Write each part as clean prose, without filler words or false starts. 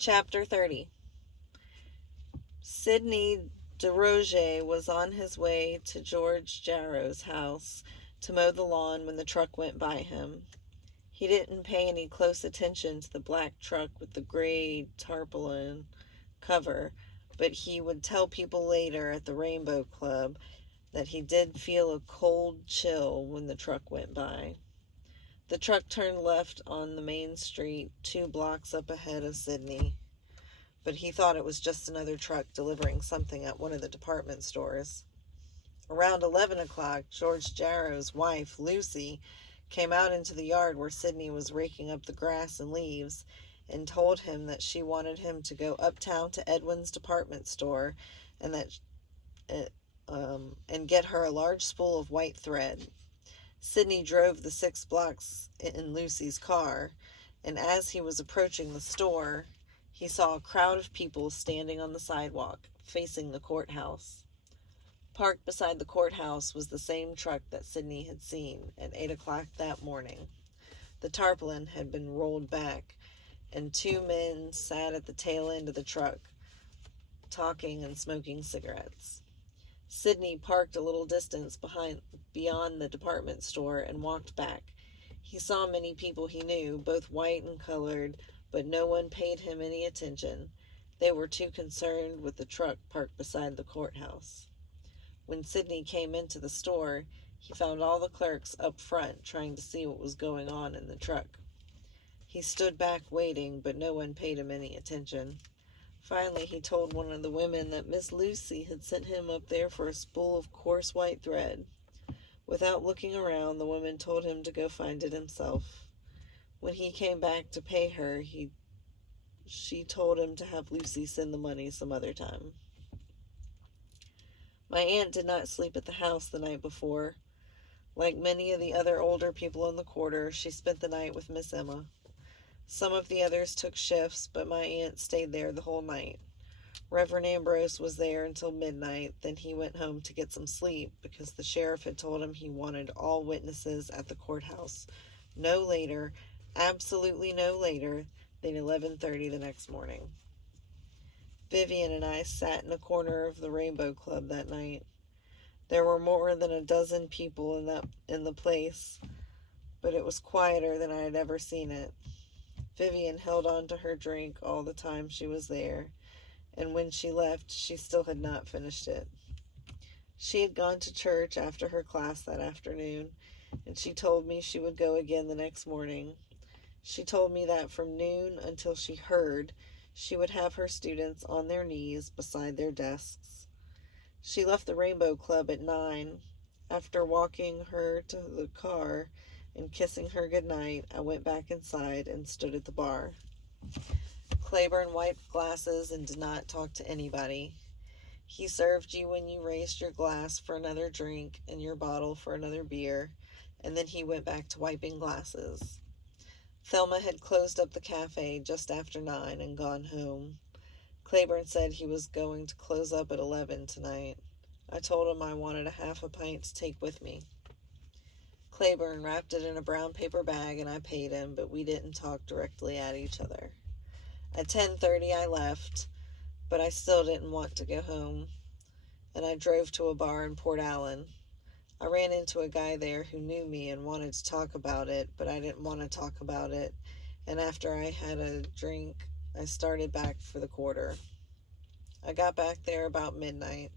Chapter 30. Sidney DeRoge was on his way to George Jarrow's house to mow the lawn when the truck went by him. He didn't pay any close attention to the black truck with the gray tarpaulin cover, but he would tell people later at the Rainbow Club that he did feel a cold chill when the truck went by. The truck turned left on the main street 2 blocks up ahead of Sidney, but he thought it was just another truck delivering something at one of the department stores. Around 11 o'clock, George Jarrow's wife, Lucy, came out into the yard where Sidney was raking up the grass and leaves and told him that she wanted him to go uptown to Edwin's department store and and get her a large spool of white thread. Sidney drove the 6 blocks in Lucy's car, and as he was approaching the store, he saw a crowd of people standing on the sidewalk, facing the courthouse. Parked beside the courthouse was the same truck that Sidney had seen at 8 o'clock that morning. The tarpaulin had been rolled back, and 2 men sat at the tail end of the truck, talking and smoking cigarettes. Sidney parked a little distance beyond the department store and walked back. He saw many people he knew, both white and colored, but no one paid him any attention. They were too concerned with the truck parked beside the courthouse. When Sidney came into the store, he found all the clerks up front trying to see what was going on in the truck. He stood back waiting, but no one paid him any attention. Finally, he told one of the women that Miss Lucy had sent him up there for a spool of coarse white thread. Without looking around, the woman told him to go find it himself. When he came back to pay her, she told him to have Lucy send the money some other time. My aunt did not sleep at the house the night before. Like many of the other older people in the quarter, she spent the night with Miss Emma. Some of the others took shifts, but my aunt stayed there the whole night. Reverend Ambrose was there until midnight, then he went home to get some sleep because the sheriff had told him he wanted all witnesses at the courthouse no later, absolutely no later, than 11:30 the next morning. Vivian and I sat in a corner of the Rainbow Club that night. There were more than a dozen people in the place, but it was quieter than I had ever seen it. Vivian held on to her drink all the time she was there, and when she left, she still had not finished it. She had gone to church after her class that afternoon, and she told me she would go again the next morning. She told me that from noon until she heard, she would have her students on their knees beside their desks. She left the Rainbow Club at 9. After walking her to the car and kissing her goodnight, I went back inside and stood at the bar. Claiborne wiped glasses and did not talk to anybody. He served you when you raised your glass for another drink and your bottle for another beer, and then he went back to wiping glasses. Thelma had closed up the cafe just after 9 and gone home. Claiborne said he was going to close up at 11 tonight. I told him I wanted a half a pint to take with me. Claiborne wrapped it in a brown paper bag and I paid him, but we didn't talk directly at each other. At 10:30 I left, but I still didn't want to go home, and I drove to a bar in Port Allen. I ran into a guy there who knew me and wanted to talk about it, but I didn't want to talk about it, and after I had a drink, I started back for the quarter. I got back there about midnight.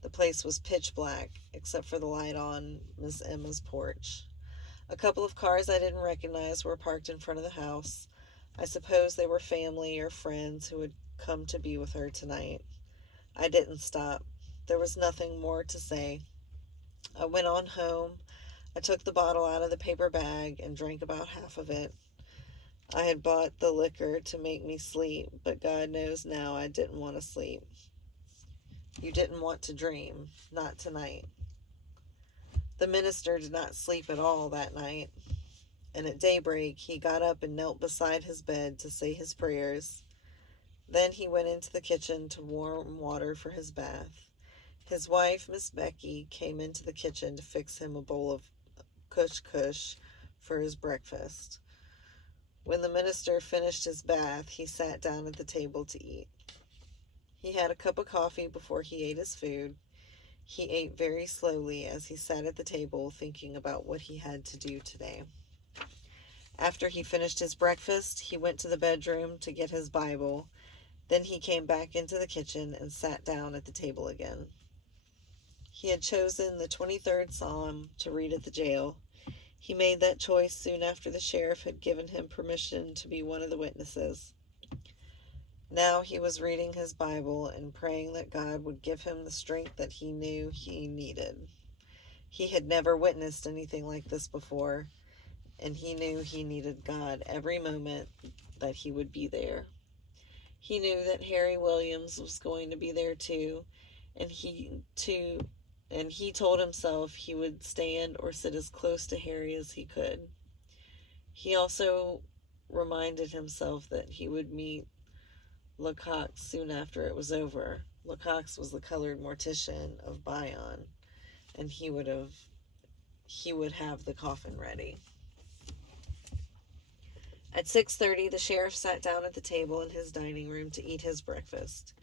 The place was pitch black, except for the light on Miss Emma's porch. A couple of cars I didn't recognize were parked in front of the house. I suppose they were family or friends who had come to be with her tonight. I didn't stop. There was nothing more to say. I went on home. I took the bottle out of the paper bag and drank about half of it. I had bought the liquor to make me sleep, but God knows now I didn't want to sleep. You didn't want to dream, not tonight. The minister did not sleep at all that night, and at daybreak he got up and knelt beside his bed to say his prayers. Then he went into the kitchen to warm water for his bath. His wife, Miss Becky, came into the kitchen to fix him a bowl of kush for his breakfast. When the minister finished his bath, he sat down at the table to eat. He had a cup of coffee before he ate his food. He ate very slowly as he sat at the table thinking about what he had to do today. After he finished his breakfast, he went to the bedroom to get his Bible. Then he came back into the kitchen and sat down at the table again. He had chosen the 23rd Psalm to read at the jail. He made that choice soon after the sheriff had given him permission to be one of the witnesses. Now he was reading his Bible and praying that God would give him the strength that he knew he needed. He had never witnessed anything like this before, and he knew he needed God every moment that he would be there. He knew that Harry Williams was going to be there too, and he told himself he would stand or sit as close to Harry as he could. He also reminded himself that he would meet Lecoq soon after it was over. Lecoq was the colored mortician of Bayonne, and he would have the coffin ready. At 6:30, the sheriff sat down at the table in his dining room to eat his breakfast.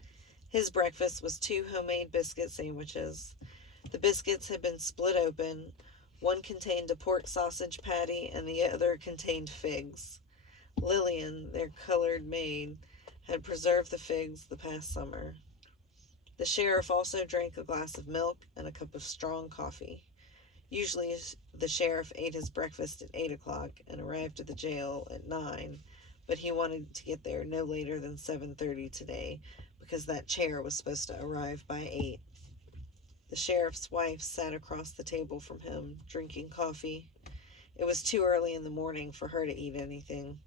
His breakfast was 2 homemade biscuit sandwiches. The biscuits had been split open. One contained a pork sausage patty, and the other contained figs. Lillian, their colored maid, had preserved the figs the past summer. The sheriff also drank a glass of milk and a cup of strong coffee. Usually the sheriff ate his breakfast at 8 o'clock and arrived at the jail at 9, but he wanted to get there no later than 7:30 today because that chair was supposed to arrive by 8. The sheriff's wife sat across the table from him, drinking coffee. It was too early in the morning for her to eat anything.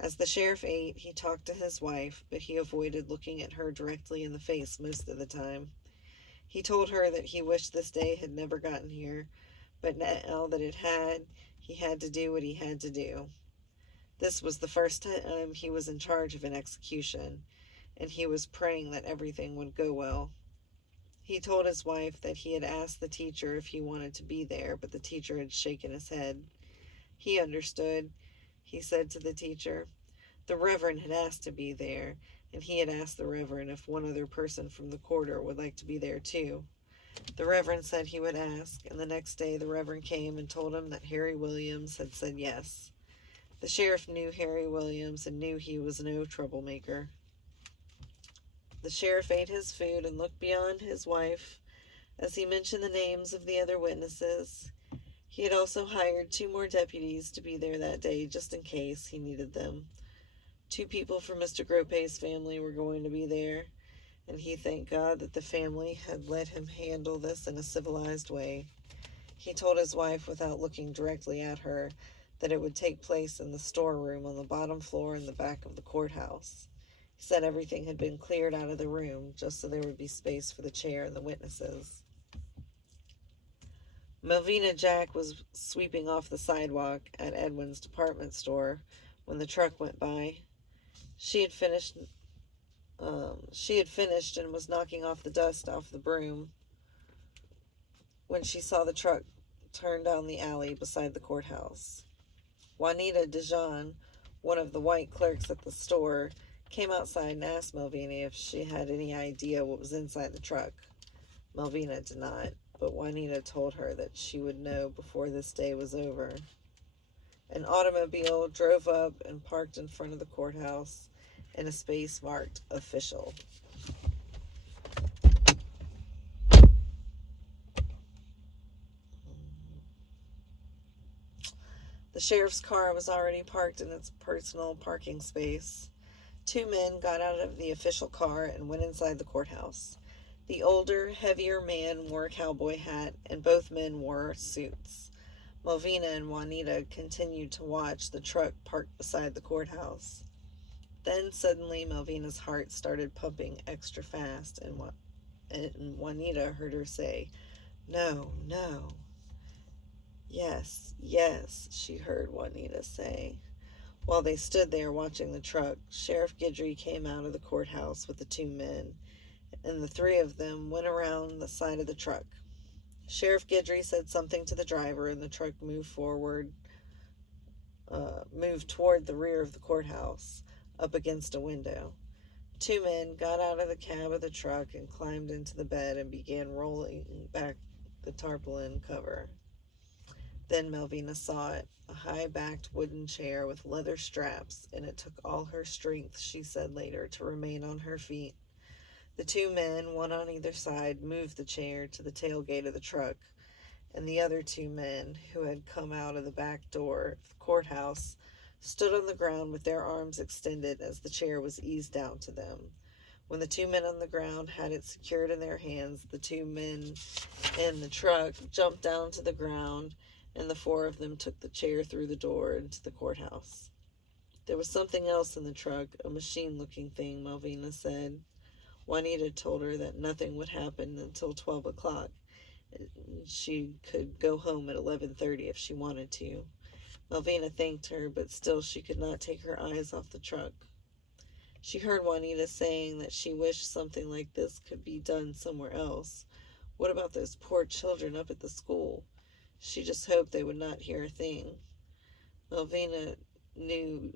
As the sheriff ate, he talked to his wife, but he avoided looking at her directly in the face most of the time. He told her that he wished this day had never gotten here, but now that it had, he had to do what he had to do. This was the first time he was in charge of an execution, and he was praying that everything would go well. He told his wife that he had asked the teacher if he wanted to be there, but the teacher had shaken his head. He understood. He said to the teacher, the Reverend had asked to be there, and he had asked the Reverend if one other person from the quarter would like to be there too. The Reverend said he would ask, and the next day the Reverend came and told him that Harry Williams had said yes. The sheriff knew Harry Williams and knew he was no troublemaker. The sheriff ate his food and looked beyond his wife as he mentioned the names of the other witnesses. He had also hired 2 more deputies to be there that day just in case he needed them. 2 people from Mr. Gropey's family were going to be there, and he thanked God that the family had let him handle this in a civilized way. He told his wife, without looking directly at her, that it would take place in the storeroom on the bottom floor in the back of the courthouse. He said everything had been cleared out of the room just so there would be space for the chair and the witnesses. Melvina Jack was sweeping off the sidewalk at Edwin's department store when the truck went by. She had finished and was knocking off the dust off the broom when she saw the truck turn down the alley beside the courthouse. Juanita Dijon, one of the white clerks at the store, came outside and asked Melvina if she had any idea what was inside the truck. Melvina did not, but Juanita told her that she would know before this day was over. An automobile drove up and parked in front of the courthouse in a space marked official. The sheriff's car was already parked in its personal parking space. 2 men got out of the official car and went inside the courthouse. The older, heavier man wore a cowboy hat, and both men wore suits. Melvina and Juanita continued to watch the truck parked beside the courthouse. Then suddenly Melvina's heart started pumping extra fast, and Juanita heard her say, "No, no." "Yes, yes," she heard Juanita say. While they stood there watching the truck, Sheriff Guidry came out of the courthouse with the 2 men, and the 3 of them went around the side of the truck. Sheriff Guidry said something to the driver, and the truck moved forward moved toward the rear of the courthouse, up against a window. Two men got out of the cab of the truck and climbed into the bed and began rolling back the tarpaulin cover. Then Melvina saw it, a high-backed wooden chair with leather straps, and it took all her strength, she said later, to remain on her feet. The two men, one on either side, moved the chair to the tailgate of the truck, and the other two men, who had come out of the back door of the courthouse, stood on the ground with their arms extended as the chair was eased down to them. When the two men on the ground had it secured in their hands, the two men in the truck jumped down to the ground, and the four of them took the chair through the door into the courthouse. There was something else in the truck, a machine-looking thing, Malvina said. Juanita told her that nothing would happen until 12 o'clock. She could go home at 11:30 if she wanted to. Malvina thanked her, but still she could not take her eyes off the truck. She heard Juanita saying that she wished something like this could be done somewhere else. What about those poor children up at the school? She just hoped they would not hear a thing. Malvina knew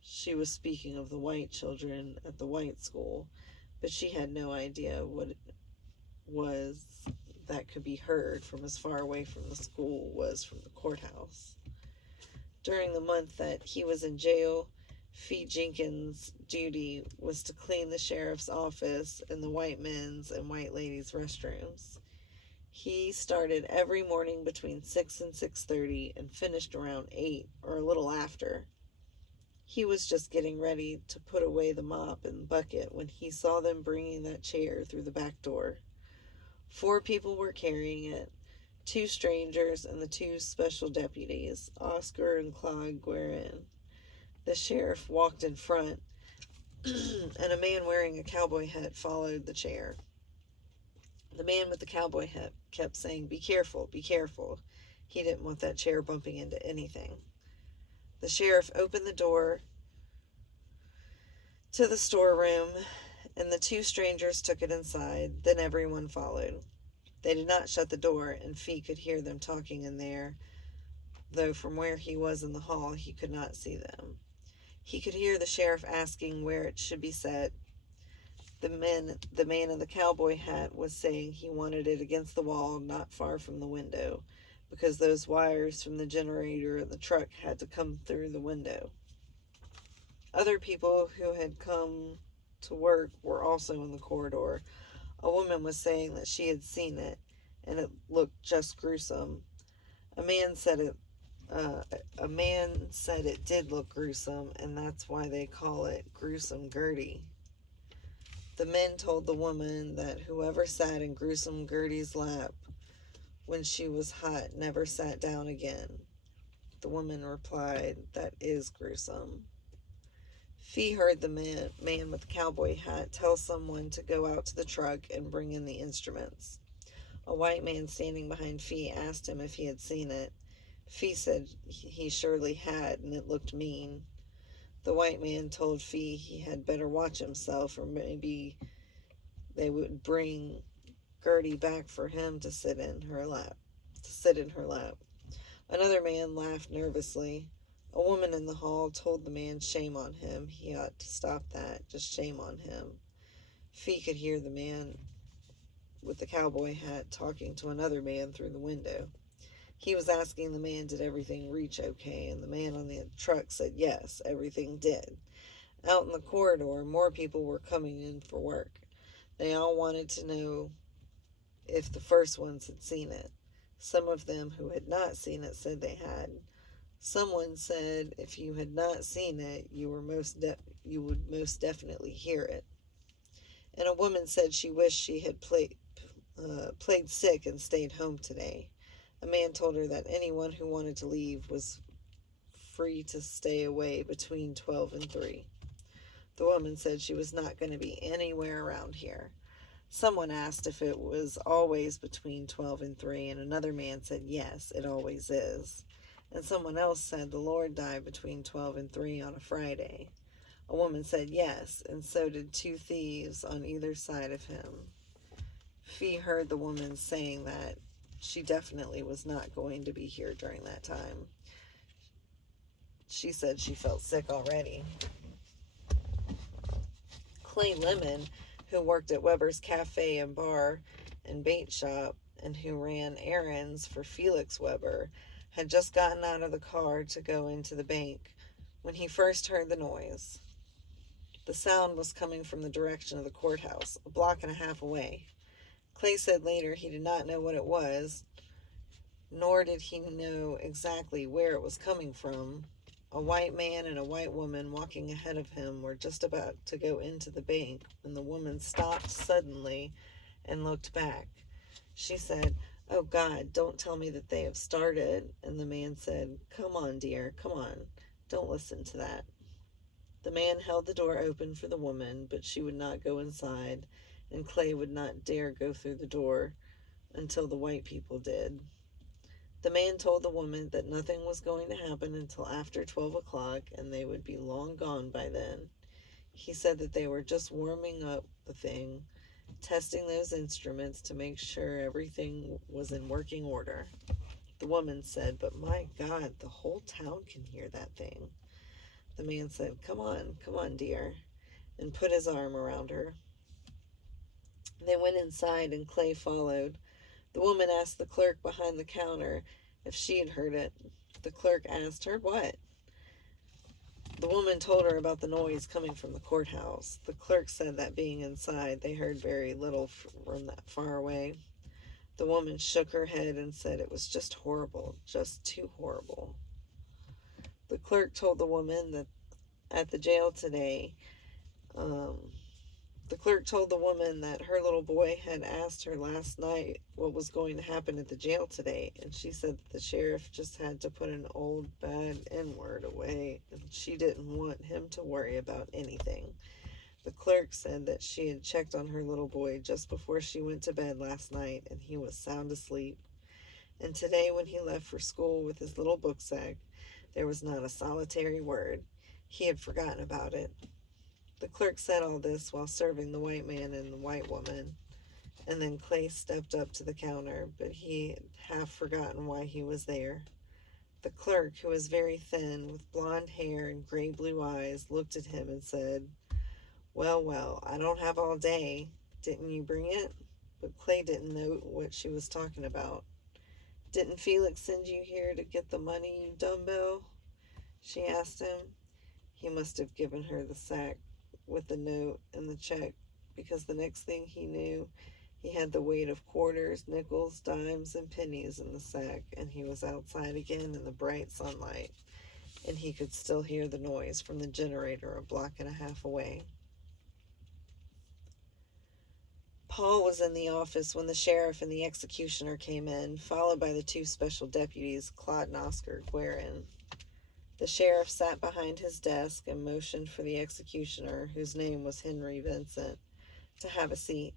she was speaking of the white children at the white school, but she had no idea what it was that could be heard from as far away from the school was from the courthouse. During the month that he was in jail, Fee Jenkins' duty was to clean the sheriff's office and the white men's and white ladies' restrooms. He started every morning between 6 and 6:30 and finished around 8 or a little after. He was just getting ready to put away the mop and bucket when he saw them bringing that chair through the back door. 4 people were carrying it, 2 strangers and the 2 special deputies, Oscar and Claude Guerin. The sheriff walked in front, and a man wearing a cowboy hat followed the chair. The man with the cowboy hat kept saying, "Be careful, be careful." He didn't want that chair bumping into anything. The sheriff opened the door to the storeroom, and the 2 strangers took it inside. Then everyone followed. They did not shut the door, and Fee could hear them talking in there, though from where he was in the hall he could not see them. He could hear the sheriff asking where it should be set. The man in the cowboy hat was saying he wanted it against the wall, not far from the window, because those wires from the generator in the truck had to come through the window. Other people who had come to work were also in the corridor. A woman was saying that she had seen it, and it looked just gruesome. A man said it did look gruesome, and that's why they call it Gruesome Gertie. The men told the woman that whoever sat in Gruesome Gertie's lap when she was hot never sat down again. The woman replied, "That is gruesome." Fee heard the man with the cowboy hat tell someone to go out to the truck and bring in the instruments. A white man standing behind Fee asked him if he had seen it. Fee said he surely had, and it looked mean. The white man told Fee he had better watch himself, or maybe they would bring Gertie back for him to sit in her lap. Another man laughed nervously. A woman in the hall told the man shame on him. He ought to stop that. Just shame on him. Fee could hear the man with the cowboy hat talking to another man through the window. He was asking the man, did everything reach okay, and the man on the truck said yes, everything did. Out in the corridor, more people were coming in for work. They all wanted to know if the first ones had seen it. Some of them who had not seen it said they had. Someone said if you had not seen it, you would most definitely hear it. And a woman said she wished she had played sick and stayed home today. A man told her that anyone who wanted to leave was free to stay away between 12 and 3. The woman said she was not going to be anywhere around here. Someone asked if it was always between 12 and 3, and another man said yes, it always is. And someone else said the Lord died between 12 and 3 on a Friday. A woman said yes, and so did 2 thieves on either side of him. Fee heard the woman saying that she definitely was not going to be here during that time. She said she felt sick already. Clay Lemon, who worked at Weber's Cafe and Bar and Bait Shop and who ran errands for Felix Weber, had just gotten out of the car to go into the bank when he first heard the noise. The sound was coming from the direction of the courthouse, a block and a half away. Clay said later he did not know what it was, nor did he know exactly where it was coming from. A white man and a white woman walking ahead of him were just about to go into the bank when the woman stopped suddenly and looked back. She said, "Oh God, don't tell me that they have started." And the man said, "Come on, dear, come on. Don't listen to that." The man held the door open for the woman, but she would not go inside, and Clay would not dare go through the door until the white people did. The man told the woman that nothing was going to happen until after 12 o'clock, and they would be long gone by then. He said that they were just warming up the thing, testing those instruments to make sure everything was in working order. The woman said, "But my God, the whole town can hear that thing." The man said, come on, dear," and put his arm around her. They went inside, and Clay followed. The woman asked the clerk behind the counter if she had heard it. The clerk asked, "Heard what?" The woman told her about the noise coming from the courthouse. The clerk said that being inside, they heard very little from that far away. The woman shook her head and said it was just horrible, just too horrible. The clerk told the woman that at the jail today, the clerk told the woman that her little boy had asked her last night what was going to happen at the jail today, and she said that the sheriff just had to put an old bad N-word away, and she didn't want him to worry about anything. The clerk said that she had checked on her little boy just before she went to bed last night, and he was sound asleep. And today when he left for school with his little book sack, there was not a solitary word. He had forgotten about it. The clerk said all this while serving the white man and the white woman, and then Clay stepped up to the counter, but he had half forgotten why he was there. The clerk, who was very thin, with blonde hair and gray-blue eyes, looked at him and said, well, I don't have all day. Didn't you bring it?" But Clay didn't know what she was talking about. "Didn't Felix send you here to get the money, you dumbbell?" she asked him. He must have given her the sack with the note and the check, because the next thing he knew, he had the weight of quarters, nickels, dimes, and pennies in the sack, and he was outside again in the bright sunlight, and he could still hear the noise from the generator a block and a half away. Paul was in the office when the sheriff and the executioner came in, followed by the two special deputies, Claude and Oscar Guerin. The sheriff sat behind his desk and motioned for the executioner, whose name was Henry Vincent, to have a seat.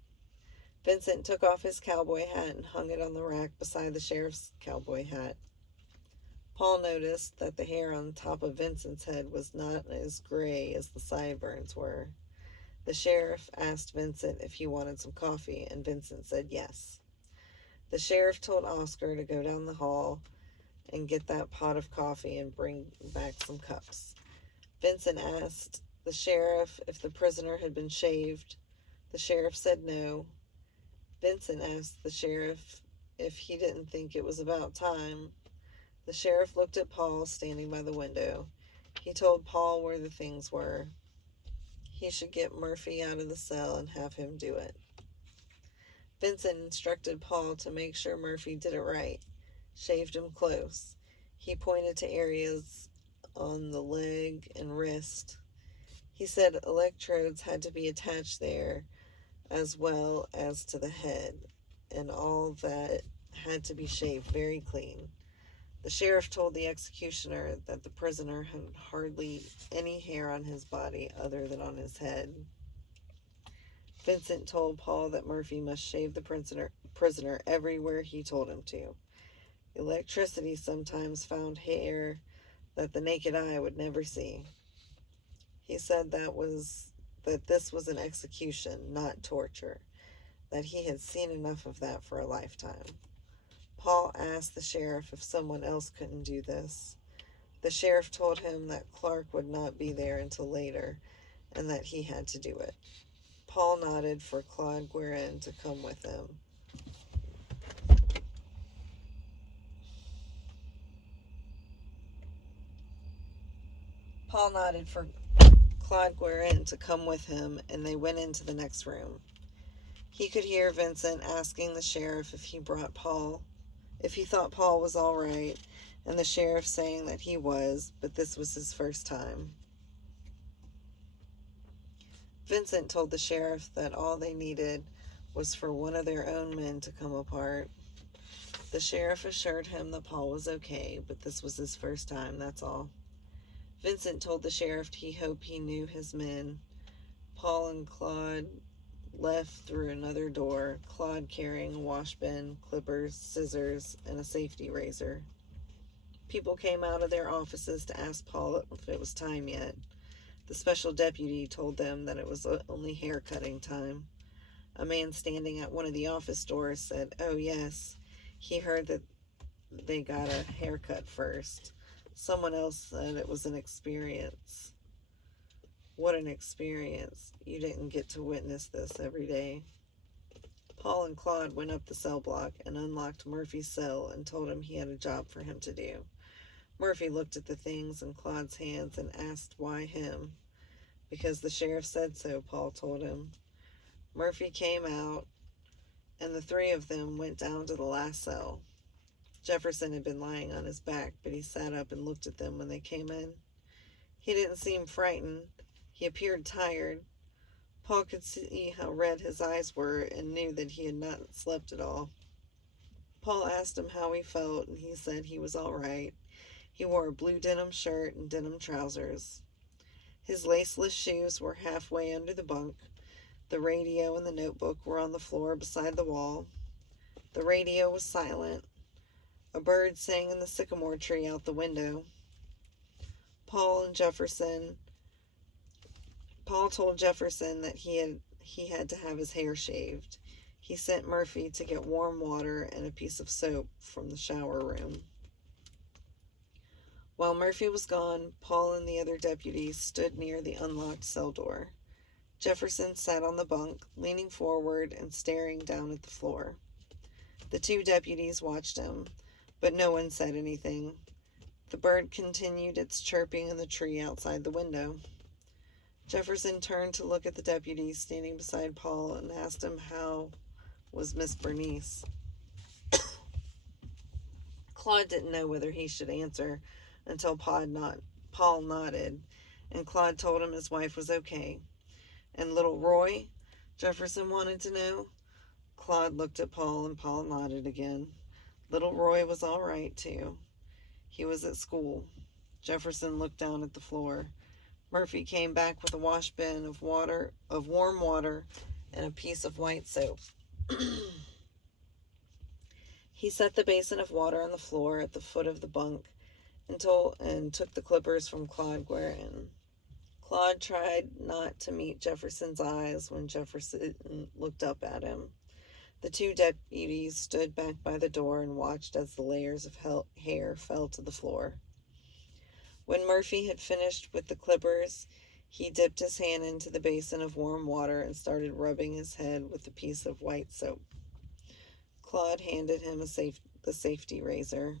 Vincent took off his cowboy hat and hung it on the rack beside the sheriff's cowboy hat. Paul noticed that the hair on top of Vincent's head was not as gray as the sideburns were. The sheriff asked Vincent if he wanted some coffee, and Vincent said yes. The sheriff told Oscar to go down the hall and get that pot of coffee and bring back some cups. Vincent asked the sheriff if the prisoner had been shaved. The sheriff said no. Vincent asked the sheriff if he didn't think it was about time. The sheriff looked at Paul standing by the window. He told Paul where the things were. He should get Murphy out of the cell and have him do it. Vincent instructed Paul to make sure Murphy did it right, shaved him close. He pointed to areas on the leg and wrist. He said electrodes had to be attached there as well as to the head, and all that had to be shaved very clean. The sheriff told the executioner that the prisoner had hardly any hair on his body other than on his head. Vincent told Paul that Murphy must shave the prisoner everywhere he told him to. Electricity sometimes found hair that the naked eye would never see. He said that this was an execution, not torture, that he had seen enough of that for a lifetime. Paul asked the sheriff if someone else couldn't do this. The sheriff told him that Clark would not be there until later and that he had to do it. Paul nodded for Claude Guerin to come with him. Paul nodded for Claude Guerin to come with him, and they went into the next room. He could hear Vincent asking the sheriff if he thought Paul was all right, and the sheriff saying that he was, but this was his first time. Vincent told the sheriff that all they needed was for one of their own men to come apart. The sheriff assured him that Paul was okay, but this was his first time, that's all. Vincent told the sheriff he hoped he knew his men. Paul and Claude left through another door, Claude carrying a wash bin, clippers, scissors, and a safety razor. People came out of their offices to ask Paul if it was time yet. The special deputy told them that it was only hair cutting time. A man standing at one of the office doors said, "Oh yes, he heard that they got a haircut first." Someone else said it was an experience. What an experience. You didn't get to witness this every day. Paul and Claude went up the cell block and unlocked Murphy's cell and told him he had a job for him to do. Murphy looked at the things in Claude's hands and asked why him. Because the sheriff said so, Paul told him. Murphy came out, and the three of them went down to the last cell. Jefferson had been lying on his back, but he sat up and looked at them when they came in. He didn't seem frightened. He appeared tired. Paul could see how red his eyes were and knew that he had not slept at all. Paul asked him how he felt, and he said he was all right. He wore a blue denim shirt and denim trousers. His laceless shoes were halfway under the bunk. The radio and the notebook were on the floor beside the wall. The radio was silent. A bird sang in the sycamore tree out the window. Paul told Jefferson that he had to have his hair shaved. He sent Murphy to get warm water and a piece of soap from the shower room. While Murphy was gone, Paul and the other deputies stood near the unlocked cell door. Jefferson sat on the bunk, leaning forward and staring down at the floor. The two deputies watched him, but no one said anything. The bird continued its chirping in the tree outside the window. Jefferson turned to look at the deputy standing beside Paul and asked him how was Miss Bernice. Claude didn't know whether he should answer until Paul nodded, and Claude told him his wife was okay. And little Roy? Jefferson wanted to know. Claude looked at Paul, and Paul nodded again. Little Roy was all right, too. He was at school. Jefferson looked down at the floor. Murphy came back with a wash bin of warm water, and a piece of white soap. He set the basin of water on the floor at the foot of the bunk and took the clippers from Claude Guerin. Claude tried not to meet Jefferson's eyes when Jefferson looked up at him. The two deputies stood back by the door and watched as the layers of hair fell to the floor. When Murphy had finished with the clippers, he dipped his hand into the basin of warm water and started rubbing his head with a piece of white soap. Claude handed him the safety razor.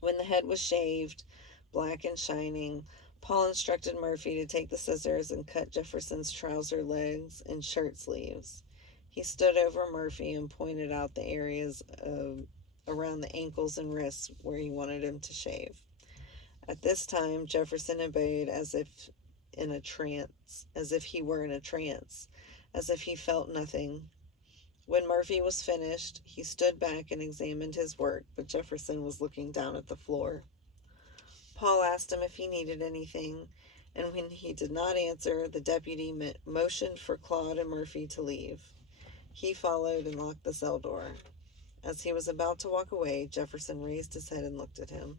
When the head was shaved, black and shining, Paul instructed Murphy to take the scissors and cut Jefferson's trouser legs and shirt sleeves. He stood over Murphy and pointed out the areas around the ankles and wrists where he wanted him to shave. At this time, Jefferson obeyed as if he were in a trance, as if he felt nothing. When Murphy was finished, he stood back and examined his work, but Jefferson was looking down at the floor. Paul asked him if he needed anything, and when he did not answer, the deputy motioned for Claude and Murphy to leave. He followed and locked the cell door. As he was about to walk away, Jefferson raised his head and looked at him.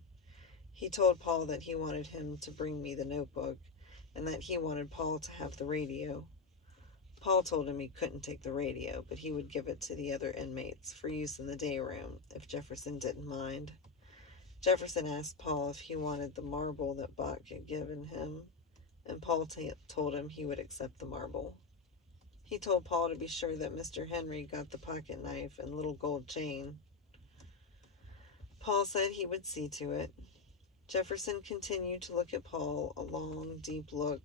He told Paul that he wanted him to bring me the notebook, and that he wanted Paul to have the radio. Paul told him he couldn't take the radio, but he would give it to the other inmates for use in the day room if Jefferson didn't mind. Jefferson asked Paul if he wanted the marble that Bach had given him, and Paul told him he would accept the marble. He told Paul to be sure that Mr. Henry got the pocket knife and little gold chain. Paul said he would see to it. Jefferson continued to look at Paul, a long, deep look,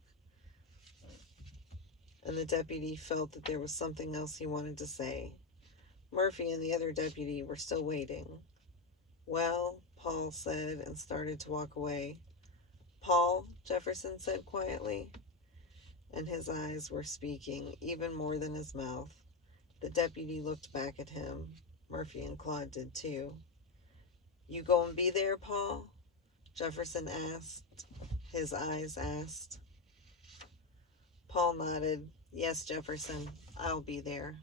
and the deputy felt that there was something else he wanted to say. Murphy and the other deputy were still waiting. Well, Paul said, and started to walk away. Paul, Jefferson said quietly, and his eyes were speaking even more than his mouth. The deputy looked back at him. Murphy and Claude did too. You going to be there, Paul? Jefferson asked. His eyes asked. Paul nodded. Yes, Jefferson, I'll be there.